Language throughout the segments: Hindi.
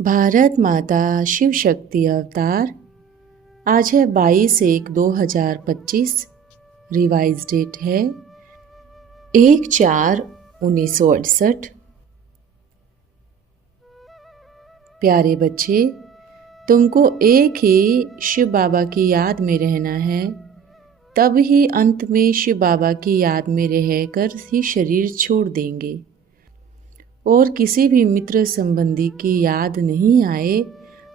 भारत माता शिव शक्ति अवतार। आज है 22/1/2025। रिवाइज डेट है 1/4/1968। प्यारे बच्चे, तुमको एक ही शिव बाबा की याद में रहना है, तब ही अंत में शिव बाबा की याद में रहकर ही शरीर छोड़ देंगे। और किसी भी मित्र संबंधी की याद नहीं आए,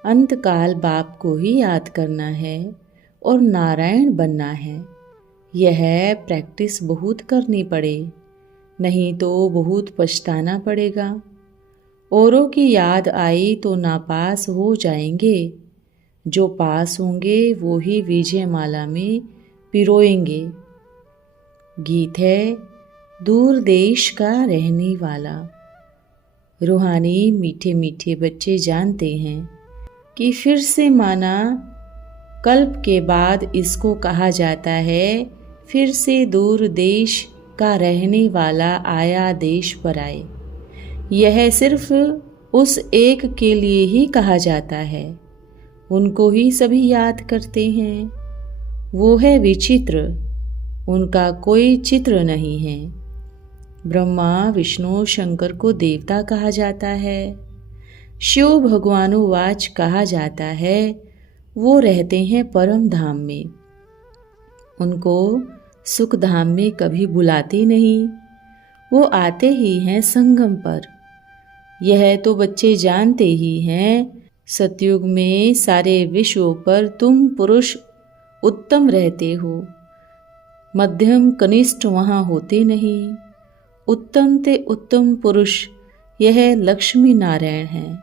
अंतकाल बाप को ही याद करना है और नारायण बनना है। यह प्रैक्टिस बहुत करनी पड़े, नहीं तो बहुत पछताना पड़ेगा। औरों की याद आई तो नापास हो जाएंगे, जो पास होंगे वो ही विजय माला में पिरोएंगे। गीत है दूर देश का रहने वाला। रूहानी मीठे मीठे बच्चे जानते हैं कि फिर से माना कल्प के बाद इसको कहा जाता है, फिर से दूर देश का रहने वाला आया देश पर आए। यह सिर्फ उस एक के लिए ही कहा जाता है, उनको ही सभी याद करते हैं। वो है विचित्र, उनका कोई चित्र नहीं है। ब्रह्मा विष्णु शंकर को देवता कहा जाता है, शिव भगवानुवाच कहा जाता है। वो रहते हैं परम धाम में, उनको सुख धाम में कभी बुलाते नहीं, वो आते ही हैं संगम पर। यह तो बच्चे जानते ही हैं, सतयुग में सारे विश्व पर तुम पुरुष उत्तम रहते हो, मध्यम कनिष्ठ वहाँ होते नहीं। उत्तम ते उत्तम पुरुष यह लक्ष्मी नारायण हैं।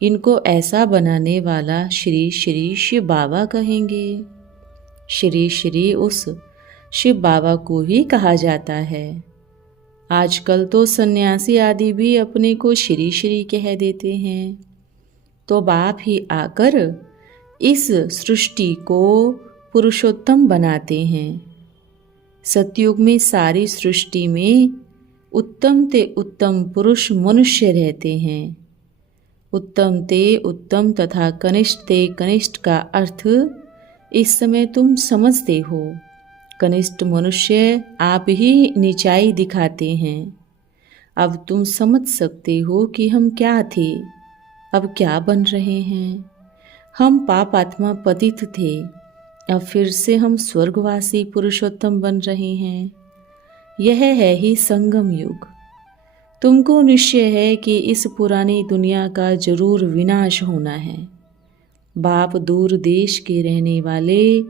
इनको ऐसा बनाने वाला श्री श्री शिव बाबा कहेंगे। श्री श्री उस शिव बाबा को ही कहा जाता है। आजकल तो सन्यासी आदि भी अपने को श्री श्री कह देते हैं। तो बाप ही आकर इस सृष्टि को पुरुषोत्तम बनाते हैं। सतयुग में सारी सृष्टि में उत्तम ते उत्तम पुरुष मनुष्य रहते हैं। उत्तम ते उत्तम तथा कनिष्ठ ते कनिष्ठ का अर्थ इस समय तुम समझते हो। कनिष्ठ मनुष्य आप ही नीचाई दिखाते हैं। अब तुम समझ सकते हो कि हम क्या थे, अब क्या बन रहे हैं। हम पाप आत्मा पतित थे, अब फिर से हम स्वर्गवासी पुरुषोत्तम बन रहे हैं। यह है ही संगम युग। तुमको निश्चय है कि इस पुरानी दुनिया का जरूर विनाश होना है। बाप दूर देश के रहने वाले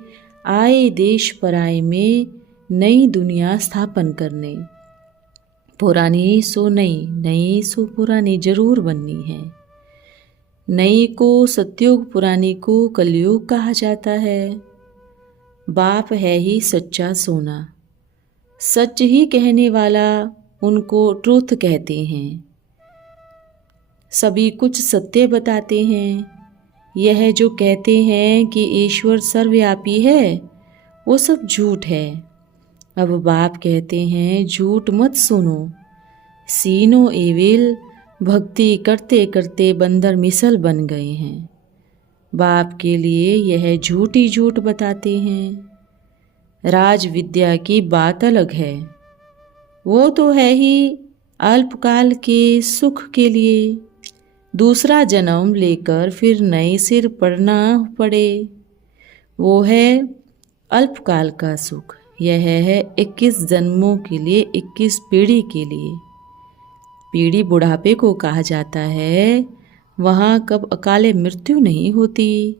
आए देश पराए में नई दुनिया स्थापन करने। पुरानी सो नई, नई सो पुरानी जरूर बननी है। नई को सतयुग, पुरानी को कलयुग कहा जाता है। बाप है ही सच्चा सोना, सच ही कहने वाला, उनको ट्रूथ कहते हैं। सभी कुछ सत्य बताते हैं। यह जो कहते हैं कि ईश्वर सर्वव्यापी है, वो सब झूठ है। अब बाप कहते हैं झूठ मत सुनो। सीनो एविल, भक्ति करते करते बंदर मिसल बन गए हैं। बाप के लिए यह झूठ ही झूठ बताते हैं। राज विद्या की बात अलग है, वो तो है ही अल्पकाल के सुख के लिए। दूसरा जन्म लेकर फिर नए सिर पढ़ना पड़े, वो है अल्पकाल का सुख। यह है 21 जन्मों के लिए, 21 पीढ़ी के लिए। पीढ़ी बुढ़ापे को कहा जाता है। वहाँ कब अकाले मृत्यु नहीं होती।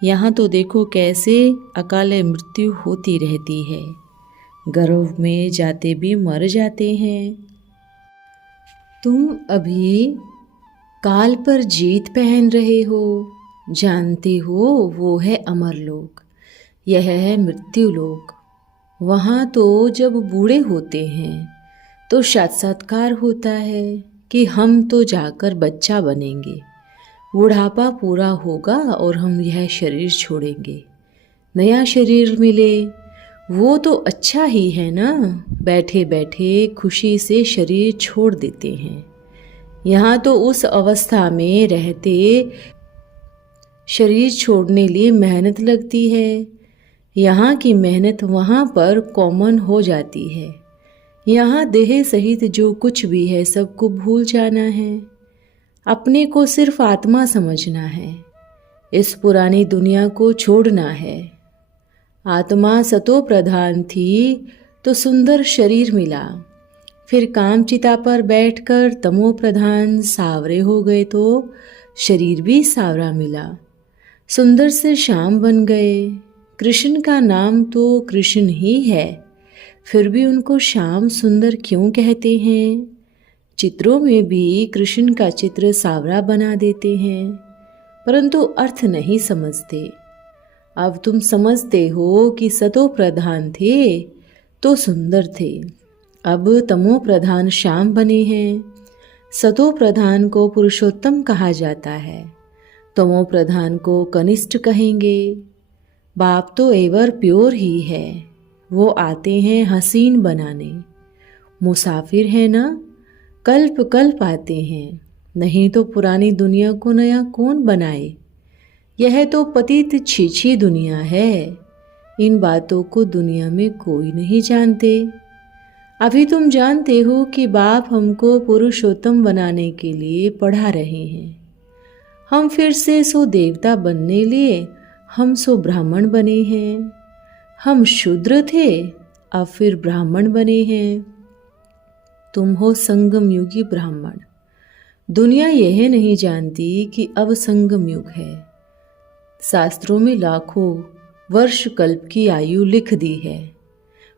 यहाँ तो देखो कैसे अकाले मृत्यु होती रहती है। गर्भ में जाते भी मर जाते हैं। तुम अभी काल पर जीत पहन रहे हो, जानते हो वो है अमर लोक, यह है मृत्यु लोक। वहाँ तो जब बूढ़े होते हैं तो साक्षात्कार होता है कि हम तो जाकर बच्चा बनेंगे। बुढ़ापा पूरा होगा और हम यह शरीर छोड़ेंगे, नया शरीर मिले वो तो अच्छा ही है ना, बैठे बैठे खुशी से शरीर छोड़ देते हैं। यहाँ तो उस अवस्था में रहते शरीर छोड़ने लिए मेहनत लगती है। यहाँ की मेहनत वहाँ पर कॉमन हो जाती है। यहाँ देह सहित जो कुछ भी है सबको भूल जाना है, अपने को सिर्फ आत्मा समझना है, इस पुरानी दुनिया को छोड़ना है। आत्मा सतो प्रधान थी तो सुंदर शरीर मिला, फिर कामचिता पर बैठकर तमो प्रधान सावरे हो गए तो शरीर भी सावरा मिला। सुंदर से श्याम बन गए। कृष्ण का नाम तो कृष्ण ही है, फिर भी उनको श्याम सुंदर क्यों कहते हैं? चित्रों में भी कृष्ण का चित्र सावरा बना देते हैं, परंतु अर्थ नहीं समझते। अब तुम समझते हो कि सतो प्रधान थे तो सुंदर थे, अब तमो प्रधान श्याम बने हैं। सतो प्रधान को पुरुषोत्तम कहा जाता है, तमो प्रधान को कनिष्ठ कहेंगे। बाप तो एवर प्योर ही है, वो आते हैं हसीन बनाने। मुसाफिर है ना, कल्प कल्प आते हैं, नहीं तो पुरानी दुनिया को नया कौन बनाए। यह तो पतित छीछी दुनिया है, इन बातों को दुनिया में कोई नहीं जानते। अभी तुम जानते हो कि बाप हमको पुरुषोत्तम बनाने के लिए पढ़ा रहे हैं। हम फिर से सो देवता बनने लिए हम सो ब्राह्मण बने हैं। हम शूद्र थे, अब फिर ब्राह्मण बने हैं। तुम हो संगम युगी ब्राह्मण। दुनिया यह नहीं जानती कि अब संगम युग है। शास्त्रों में लाखों वर्ष कल्प की आयु लिख दी है।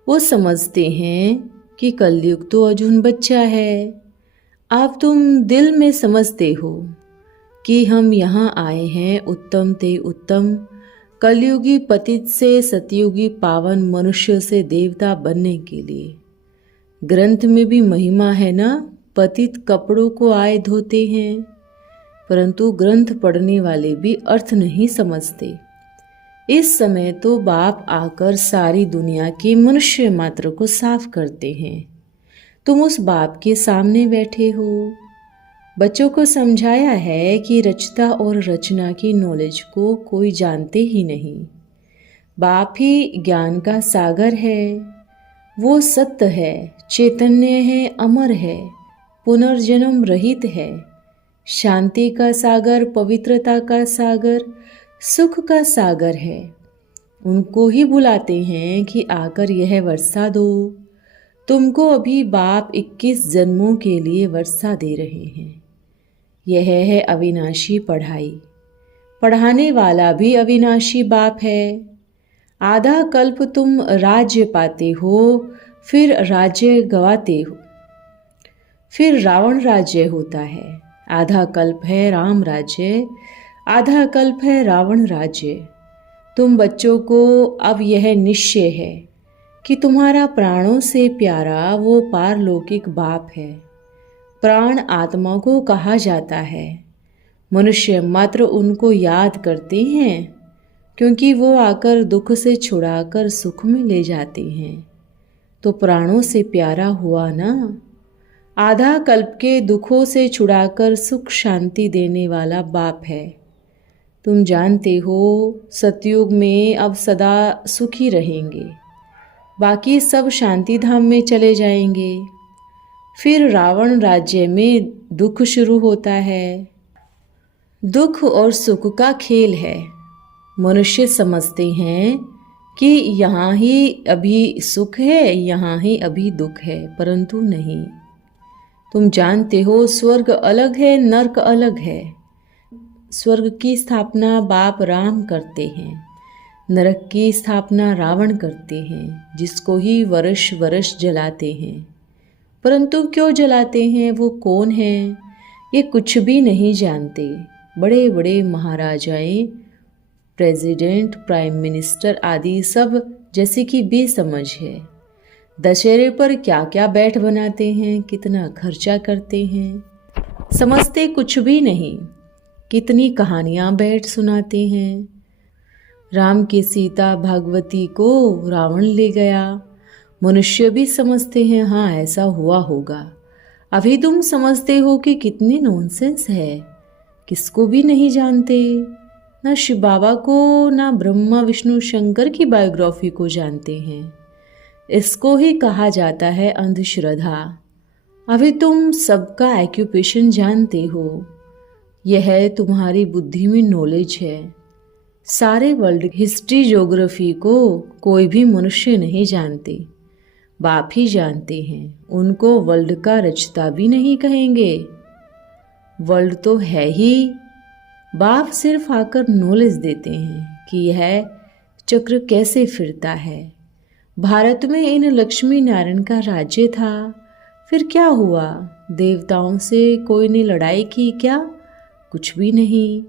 वो समझते हैं कि कलयुग तो अजून बच्चा है। अब तुम दिल में समझते हो कि हम यहाँ आए हैं उत्तम ते उत्तम, कलयुगी पतित से सतयुगी पावन मनुष्य से देवता बनने के लिए। ग्रंथ में भी महिमा है ना, पतित कपड़ों को आए धोते हैं, परंतु ग्रंथ पढ़ने वाले भी अर्थ नहीं समझते। इस समय तो बाप आकर सारी दुनिया के मनुष्य मात्र को साफ करते हैं। तुम उस बाप के सामने बैठे हो। बच्चों को समझाया है कि रचता और रचना की नॉलेज को कोई जानते ही नहीं। बाप ही ज्ञान का सागर है। वो सत्य है, चैतन्य है, अमर है, पुनर्जन्म रहित है, शांति का सागर, पवित्रता का सागर, सुख का सागर है। उनको ही बुलाते हैं कि आकर यह वर्षा दो। तुमको अभी बाप 21 जन्मों के लिए वर्षा दे रहे हैं। यह है अविनाशी पढ़ाई। पढ़ाने वाला भी अविनाशी बाप है। आधा कल्प तुम राज्य पाते हो, फिर राज्य गवाते हो, फिर रावण राज्य होता है। आधा कल्प है राम राज्य, आधा कल्प है रावण राज्य। तुम बच्चों को अब यह निश्चय है कि तुम्हारा प्राणों से प्यारा वो पारलौकिक बाप है। प्राण आत्मा को कहा जाता है। मनुष्य मात्र उनको याद करते हैं, क्योंकि वो आकर दुख से छुड़ाकर सुख में ले जाते हैं। तो प्राणों से प्यारा हुआ ना। आधा कल्प के दुखों से छुड़ाकर सुख शांति देने वाला बाप है। तुम जानते हो सतयुग में अब सदा सुखी रहेंगे, बाकी सब शांति धाम में चले जाएंगे। फिर रावण राज्य में दुख शुरू होता है। दुख और सुख का खेल है। मनुष्य समझते हैं कि यहाँ ही अभी सुख है, यहाँ ही अभी दुख है, परंतु नहीं। तुम जानते हो स्वर्ग अलग है, नरक अलग है। स्वर्ग की स्थापना बाप राम करते हैं, नरक की स्थापना रावण करते हैं, जिसको ही वर्ष वर्ष जलाते हैं। परंतु क्यों जलाते हैं, वो कौन है, ये कुछ भी नहीं जानते। बड़े बड़े महाराजाएं, प्रेसिडेंट, प्राइम मिनिस्टर आदि सब जैसे कि बेसमझ है। दशहरे पर क्या क्या बैठ बनाते हैं, कितना खर्चा करते हैं, समझते कुछ भी नहीं। कितनी कहानियाँ बैठ सुनाते हैं। राम की सीता भागवती को रावण ले गया। मनुष्य भी समझते हैं हाँ ऐसा हुआ होगा। अभी तुम समझते हो कि कितने नॉनसेंस है, किसको भी नहीं जानते, ना शिव बाबा को ना ब्रह्मा विष्णु शंकर की बायोग्राफी को जानते हैं। इसको ही कहा जाता है अंधश्रद्धा। अभी तुम सबका ऑक्यूपेशन जानते हो, यह तुम्हारी बुद्धि में नॉलेज है। सारे वर्ल्ड हिस्ट्री ज्योग्राफी को कोई भी मनुष्य नहीं जानते, बाप ही जानते हैं। उनको वर्ल्ड का रचता भी नहीं कहेंगे, वर्ल्ड तो है ही। बाप सिर्फ आकर नॉलेज देते हैं कि यह चक्र कैसे फिरता है। भारत में इन लक्ष्मी नारायण का राज्य था, फिर क्या हुआ? देवताओं से कोई ने लड़ाई की क्या? कुछ भी नहीं।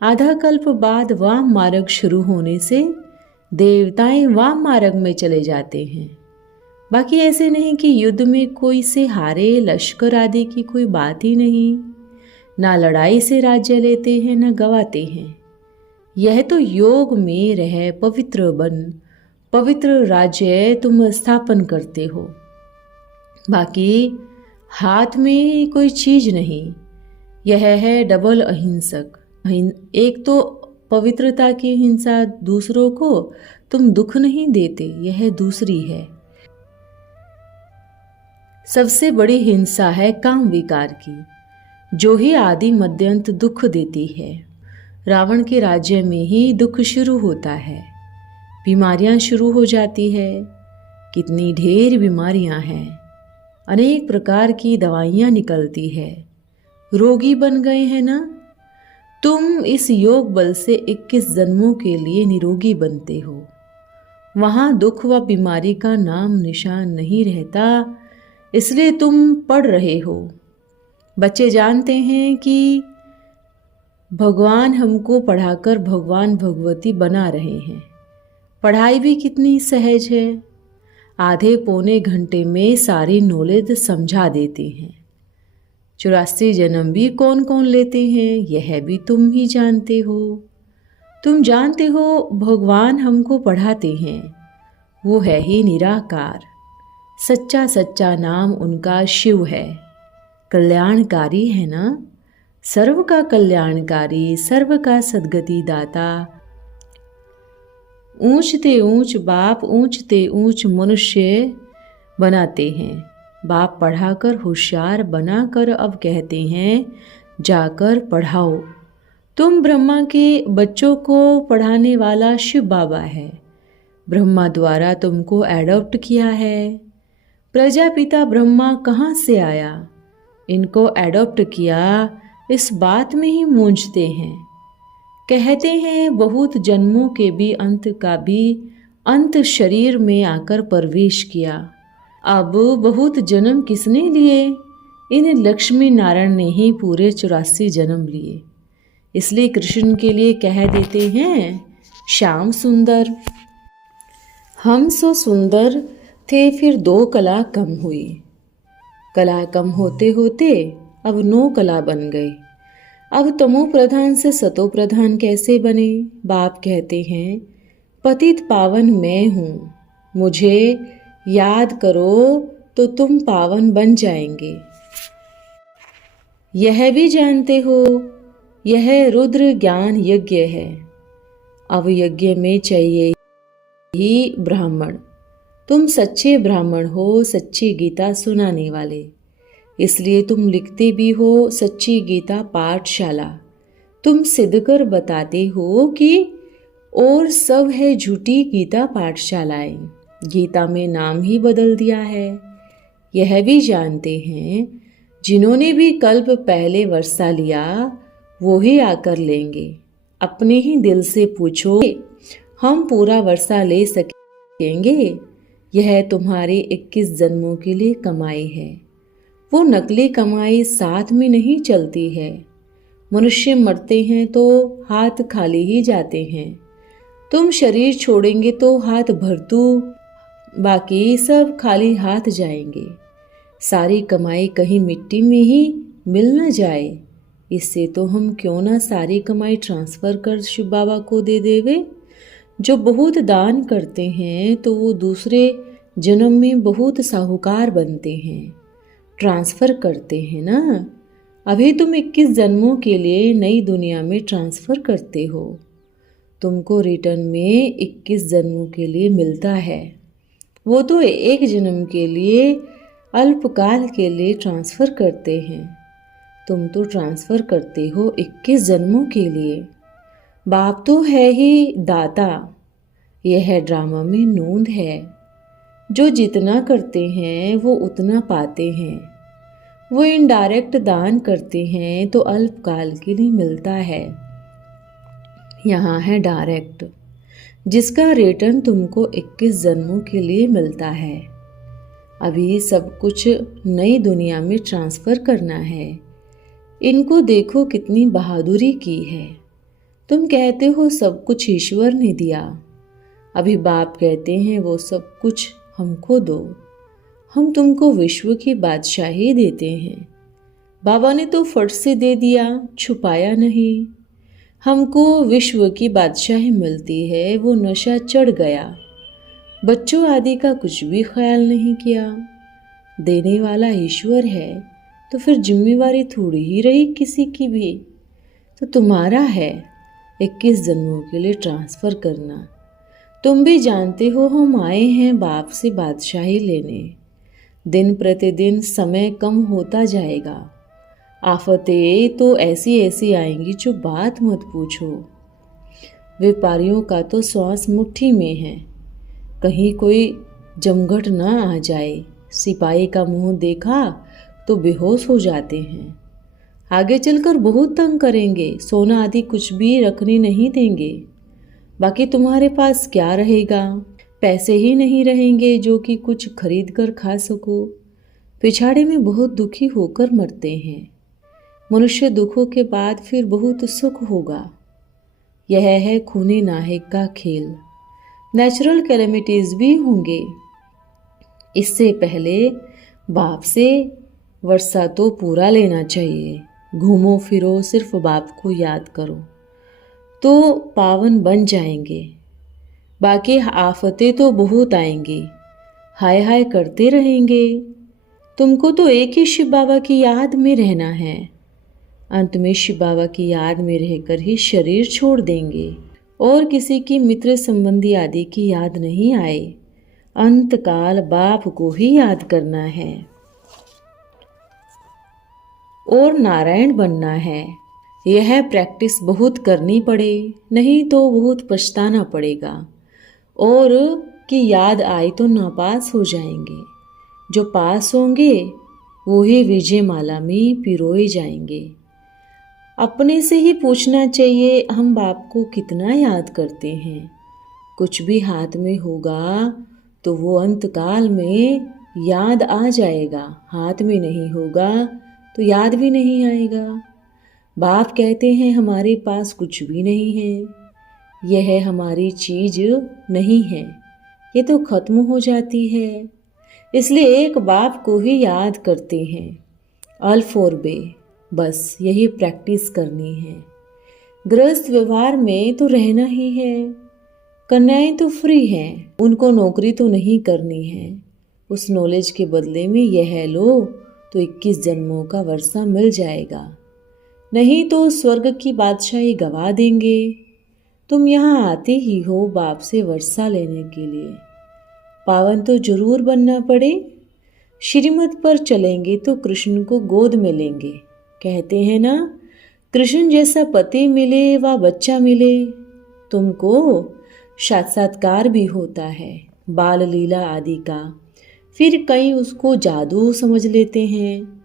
आधा कल्प बाद वाम मार्ग शुरू होने से देवताएं वाम मार्ग में चले जाते हैं। बाकी ऐसे नहीं कि युद्ध में कोई से हारे, लश्कर आदि की कोई बात ही नहीं। ना लड़ाई से राज्य लेते हैं ना गवाते हैं। यह तो योग में रह पवित्र बन पवित्र राज्य तुम स्थापन करते हो। बाकी हाथ में कोई चीज नहीं। यह है डबल अहिंसक। एक तो पवित्रता की हिंसा, दूसरों को तुम दुख नहीं देते, यह दूसरी है। सबसे बड़ी हिंसा है काम विकार की, जो ही आदि मध्यंत दुख देती है। रावण के राज्य में ही दुख शुरू होता है, बीमारियां शुरू हो जाती है। कितनी ढेर बीमारियां हैं, अनेक प्रकार की दवाइयां निकलती है, रोगी बन गए हैं ना। तुम इस योग बल से 21 जन्मों के लिए निरोगी बनते हो। वहां दुख व बीमारी का नाम निशान नहीं रहता, इसलिए तुम पढ़ रहे हो। बच्चे जानते हैं कि भगवान हमको पढ़ाकर भगवान भगवती बना रहे हैं। पढ़ाई भी कितनी सहज है, आधे पौने घंटे में सारी नॉलेज समझा देते हैं। 84 जन्म भी कौन कौन लेते हैं यह भी तुम ही जानते हो। तुम जानते हो भगवान हमको पढ़ाते हैं, वो है ही निराकार। सच्चा सच्चा नाम उनका शिव है। कल्याणकारी है ना, सर्व का कल्याणकारी, सर्व का सद्गति दाता। ऊंचते ऊंच बाप ऊंचते ऊंच मनुष्य बनाते हैं। बाप पढ़ाकर होशियार बनाकर अब कहते हैं जाकर पढ़ाओ। तुम ब्रह्मा के बच्चों को पढ़ाने वाला शिव बाबा है। ब्रह्मा द्वारा तुमको एडॉप्ट किया है। प्रजापिता ब्रह्मा कहाँ से आया? इनको एडॉप्ट किया, इस बात में ही मूंझते हैं। कहते हैं बहुत जन्मों के भी अंत का भी अंत शरीर में आकर प्रवेश किया। अब बहुत जन्म किसने लिए? इन लक्ष्मी नारायण ने ही पूरे 84 जन्म लिए। इसलिए कृष्ण के लिए कह देते हैं श्याम सुंदर। हम सो सुंदर थे, फिर 2 कला कम हुई। कला कम होते होते अब 9 कला बन गए। अब तमो प्रधान से सतो प्रधान कैसे बने? बाप कहते हैं पतित पावन मैं हूँ, मुझे याद करो तो तुम पावन बन जाएंगे। यह भी जानते हो यह रुद्र ज्ञान यज्ञ है। अब यज्ञ में चाहिए ही ब्राह्मण। तुम सच्चे ब्राह्मण हो, सच्ची गीता सुनाने वाले, इसलिए तुम लिखते भी हो सच्ची गीता पाठशाला। तुम सिद्ध कर बताते हो कि और सब है झूठी गीता पाठशालाएं। गीता में नाम ही बदल दिया है। यह भी जानते हैं जिन्होंने भी कल्प पहले वर्षा लिया वो ही आकर लेंगे। अपने ही दिल से पूछो हम पूरा वर्षा ले सकेंगे? यह तुम्हारी 21 जन्मों के लिए कमाई है। वो नकली कमाई साथ में नहीं चलती है। मनुष्य मरते हैं तो हाथ खाली ही जाते हैं। तुम शरीर छोड़ेंगे तो हाथ भरतू, बाकी सब खाली हाथ जाएंगे। सारी कमाई कहीं मिट्टी में ही मिल न जाए, इससे तो हम क्यों ना सारी कमाई ट्रांसफ़र कर शिव बाबा को दे देवे। जो बहुत दान करते हैं तो वो दूसरे जन्म में बहुत साहूकार बनते हैं, ट्रांसफ़र करते हैं ना। अभी तुम 21 जन्मों के लिए नई दुनिया में ट्रांसफ़र करते हो। तुमको रिटर्न में 21 जन्मों के लिए मिलता है। वो तो एक जन्म के लिए अल्पकाल के लिए ट्रांसफ़र करते हैं। तुम तो ट्रांसफ़र करते हो 21 जन्मों के लिए। बाप तो है ही दाता। यह ड्रामा में नोंद है। जो जितना करते हैं वो उतना पाते हैं। वो इनडायरेक्ट दान करते हैं तो अल्पकाल के लिए मिलता है। यहाँ है डायरेक्ट, जिसका रिटर्न तुमको 21 जन्मों के लिए मिलता है। अभी सब कुछ नई दुनिया में ट्रांसफ़र करना है। इनको देखो कितनी बहादुरी की है। तुम कहते हो सब कुछ ईश्वर ने दिया। अभी बाप कहते हैं वो सब कुछ हमको दो। हम तुमको विश्व की बादशाही देते हैं। बाबा ने तो फट से दे दिया, छुपाया नहीं। हमको विश्व की बादशाही मिलती है, वो नशा चढ़ गया। बच्चों आदि का कुछ भी ख्याल नहीं किया। देने वाला ईश्वर है तो फिर जिम्मेवारी थोड़ी ही रही किसी की भी। तो तुम्हारा है 21 जन्मों के लिए ट्रांसफ़र करना। तुम भी जानते हो हम आए हैं बाप से बादशाही लेने। दिन प्रतिदिन समय कम होता जाएगा। आफतें तो ऐसी ऐसी आएंगी जो बात मत पूछो। व्यापारियों का तो श्वास मुट्ठी में है, कहीं कोई जमघट ना आ जाए। सिपाही का मुंह देखा तो बेहोश हो जाते हैं। आगे चलकर बहुत तंग करेंगे, सोना आदि कुछ भी रखने नहीं देंगे। बाकी तुम्हारे पास क्या रहेगा? पैसे ही नहीं रहेंगे जो कि कुछ खरीद कर खा सको। पिछाड़े में बहुत दुखी होकर मरते हैं। मनुष्य दुखों के बाद फिर बहुत सुख होगा। यह है खूनी नाहक का खेल। नेचुरल कैलेमिटीज़ भी होंगे। इससे पहले बाप से वर्षा तो पूरा लेना चाहिए। घूमो फिरो सिर्फ बाप को याद करो तो पावन बन जाएंगे। बाकी आफतें तो बहुत आएंगी, हाय हाय करते रहेंगे। तुमको तो एक ही शिव बाबा की याद में रहना है। अंत में शिव बाबा की याद में रहकर ही शरीर छोड़ देंगे और किसी की मित्र संबंधी आदि की याद नहीं आए। अंतकाल बाप को ही याद करना है और नारायण बनना है। यह प्रैक्टिस बहुत करनी पड़े, नहीं तो बहुत पछताना पड़ेगा। और कि याद आए तो नापास हो जाएंगे। जो पास होंगे वो ही विजय माला में पिरोए जाएंगे। अपने से ही पूछना चाहिए हम बाप को कितना याद करते हैं। कुछ भी हाथ में होगा तो वो अंतकाल में याद आ जाएगा। हाथ में नहीं होगा तो याद भी नहीं आएगा। बाप कहते हैं हमारे पास कुछ भी नहीं है, यह हमारी चीज़ नहीं है, ये तो ख़त्म हो जाती है। इसलिए एक बाप को ही याद करते हैं। अल फॉर बे, बस यही प्रैक्टिस करनी है। गृहस्थ व्यवहार में तो रहना ही है। कन्याएं तो फ्री हैं, उनको नौकरी तो नहीं करनी है। उस नॉलेज के बदले में यह लो तो 21 जन्मों का वर्षा मिल जाएगा, नहीं तो स्वर्ग की बादशाही गवा देंगे। तुम यहाँ आते ही हो बाप से वर्षा लेने के लिए। पावन तो जरूर बनना पड़े। श्रीमत पर चलेंगे तो कृष्ण को गोद में लेंगे। कहते हैं ना, कृष्ण जैसा पति मिले व बच्चा मिले। तुमको साक्षात्कार भी होता है बाल लीला आदि का। फिर कई उसको जादू समझ लेते हैं,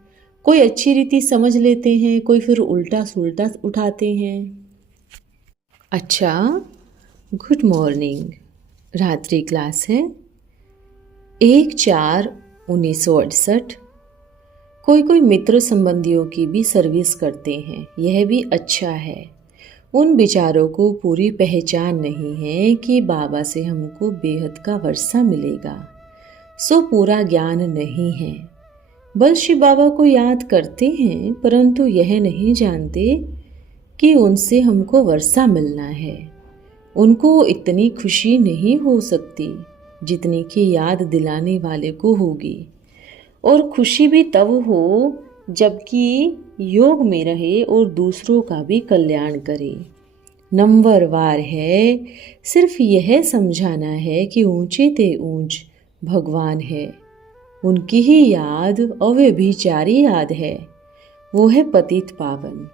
कोई अच्छी रीति समझ लेते हैं, कोई फिर उल्टा सुल्टा उठाते हैं। अच्छा, गुड मॉर्निंग। रात्रि क्लास है 1/4/1968। कोई मित्र संबंधियों की भी सर्विस करते हैं, यह भी अच्छा है। उन बेचारों को पूरी पहचान नहीं है कि बाबा से हमको बेहद का वर्षा मिलेगा, सो पूरा ज्ञान नहीं है। बस शिव बाबा को याद करते हैं, परंतु यह नहीं जानते कि उनसे हमको वर्षा मिलना है। उनको इतनी खुशी नहीं हो सकती जितनी की याद दिलाने वाले को होगी। और खुशी भी तब हो जबकि योग में रहे और दूसरों का भी कल्याण करे। नंबरवार है, सिर्फ यह समझाना है कि ऊंचे ते ऊंच भगवान है, उनकी ही याद अव्यभिचारी याद है। वो है पतित पावन,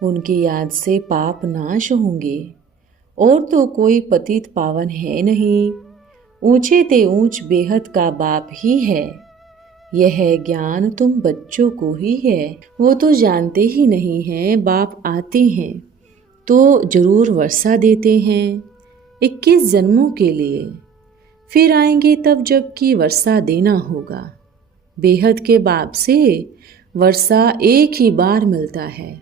उनकी याद से पाप नाश होंगे। और तो कोई पतित पावन है नहीं, ऊंचे ते ऊंच बेहद का बाप ही है। यह ज्ञान तुम बच्चों को ही है। वो तो जानते ही नहीं हैं। बाप आते हैं तो जरूर वर्षा देते हैं 21 जन्मों के लिए, फिर आएंगे तब जबकि वर्षा देना होगा। बेहद के बाप से वर्षा एक ही बार मिलता है,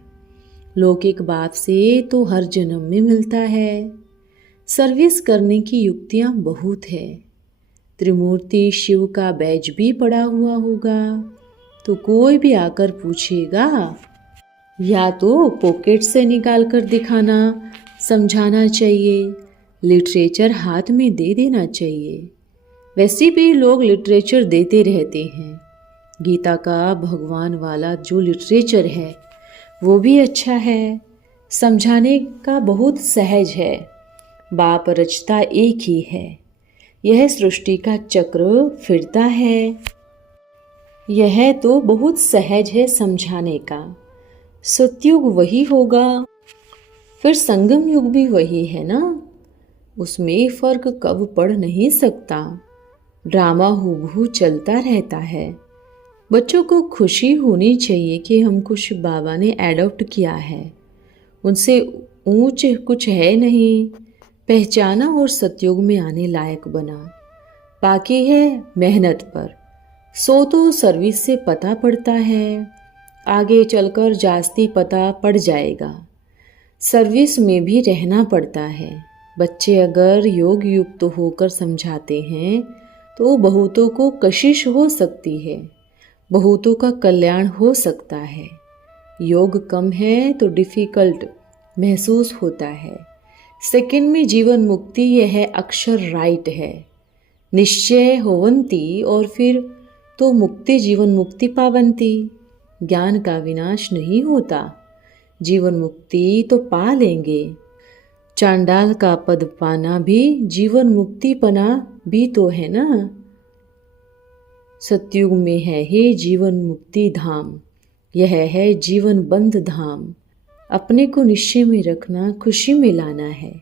लौकिक बाप से तो हर जन्म में मिलता है। सर्विस करने की युक्तियाँ बहुत है। त्रिमूर्ति शिव का बैज भी पड़ा हुआ होगा, तो कोई भी आकर पूछेगा या तो पॉकेट से निकाल कर दिखाना, समझाना चाहिए, लिटरेचर हाथ में दे देना चाहिए। वैसे भी लोग लिटरेचर देते रहते हैं। गीता का भगवान वाला जो लिटरेचर है वो भी अच्छा है, समझाने का बहुत सहज है। बाप रचता एक ही है, यह सृष्टि का चक्र फिरता है। यह तो बहुत सहज है समझाने का। सतयुग वही होगा, फिर संगम युग भी वही है ना, उसमें फर्क कब पड़ नहीं सकता। ड्रामा हूबहू चलता रहता है। बच्चों को खुशी होनी चाहिए कि हमको शिव बाबा ने एडॉप्ट किया है, उनसे ऊंच कुछ है नहीं, पहचाना और सतयुग में आने लायक बना। बाकी है मेहनत पर, सो तो सर्विस से पता पड़ता है, आगे चलकर जास्ती पता पड़ जाएगा। सर्विस में भी रहना पड़ता है। बच्चे अगर योग युक्त होकर समझाते हैं तो बहुतों को कशिश हो सकती है, बहुतों का कल्याण हो सकता है। योग कम है तो डिफ़िकल्ट महसूस होता है। सेकंड में जीवन मुक्ति यह अक्षर राइट है। निश्चय होवंती और फिर तो मुक्ति जीवन मुक्ति पावंती। ज्ञान का विनाश नहीं होता, जीवन मुक्ति तो पा लेंगे। चांडाल का पद पाना भी जीवन मुक्ति पना भी तो है ना। सतयुग में है ही जीवन मुक्ति धाम, यह है जीवन बंद धाम। अपने को निश्चय में रखना, खुशी में लाना है।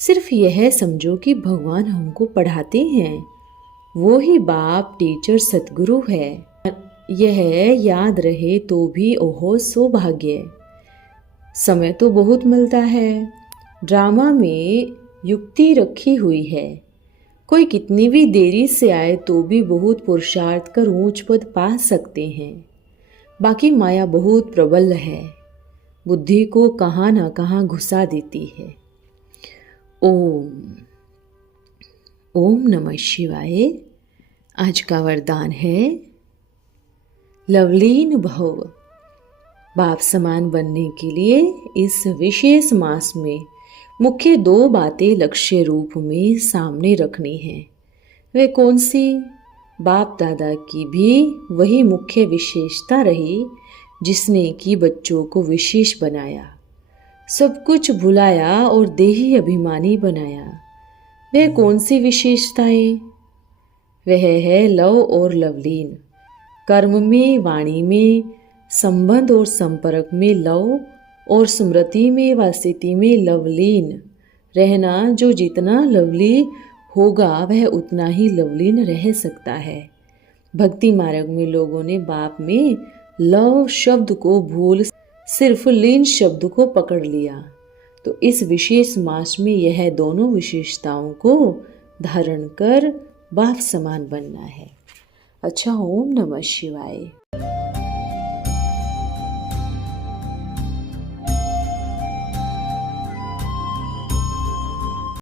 सिर्फ यह समझो कि भगवान हमको पढ़ाते हैं, वो ही बाप टीचर सतगुरु है। यह याद रहे तो भी ओहो सौभाग्य। समय तो बहुत मिलता है। ड्रामा में युक्ति रखी हुई है। कोई कितनी भी देरी से आए तो भी बहुत पुरुषार्थ कर ऊंच पद पा सकते हैं। बाकी माया बहुत प्रबल है, बुद्धि को कहाँ ना कहाँ घुसा देती है। ओम ओम नमः शिवाय। आज का वरदान है लवलीन भव। बाप समान बनने के लिए इस विशेष मास में मुख्य 2 बातें लक्ष्य रूप में सामने रखनी हैं। वे कौन सी? बाप दादा की भी वही मुख्य विशेषता रही जिसने कि बच्चों को विशेष बनाया, सब कुछ भुलाया और देही अभिमानी बनाया। वह कौन सी विशेषताएं? वह है लव और लवलीन। कर्म में, वाणी में, संबंध और संपर्क में लव और स्मृति में व स्थिति में लवलीन रहना। जो जितना लवली होगा वह उतना ही लवलीन रह सकता है। भक्ति मार्ग में लोगों ने बाप में लव शब्द को भूल सिर्फ लीन शब्द को पकड़ लिया। तो इस विशेष मास में यह दोनों विशेषताओं को धारण कर बाप समान बनना है। अच्छा, ओम नमः शिवाय।